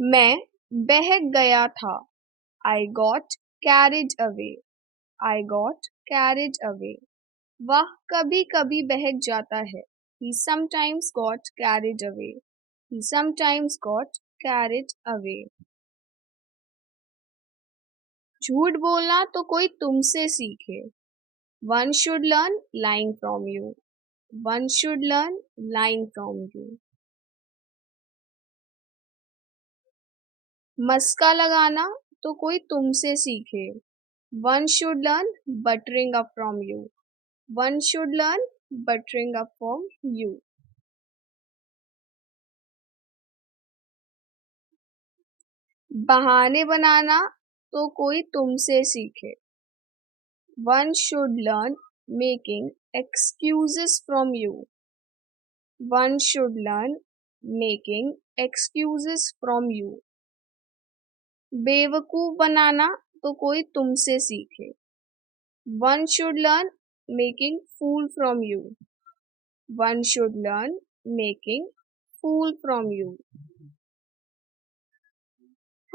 मैं बहक गया था। I got carried away. I got carried away. वह कभी कभी बहक जाता है. He sometimes got carried away. He sometimes got carried away. झूठ बोलना तो कोई तुमसे सीखे. One should learn lying from you. One should learn lying from you. मस्का लगाना तो कोई तुमसे सीखे. One should learn buttering up from you. One should learn buttering up from you. बहाने बनाना तो कोई तुमसे सीखे. One should learn making excuses from you. One should learn making excuses from you. बेवकूफ बनाना तो कोई तुमसे सीखे. One should learn making fool from you. One should learn making fool from you.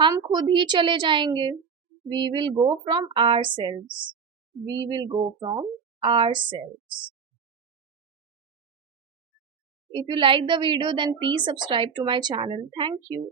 हम खुद ही चले जाएंगे. We will go from ourselves. We will go from ourselves. If you like the video, then please subscribe to my channel. Thank you.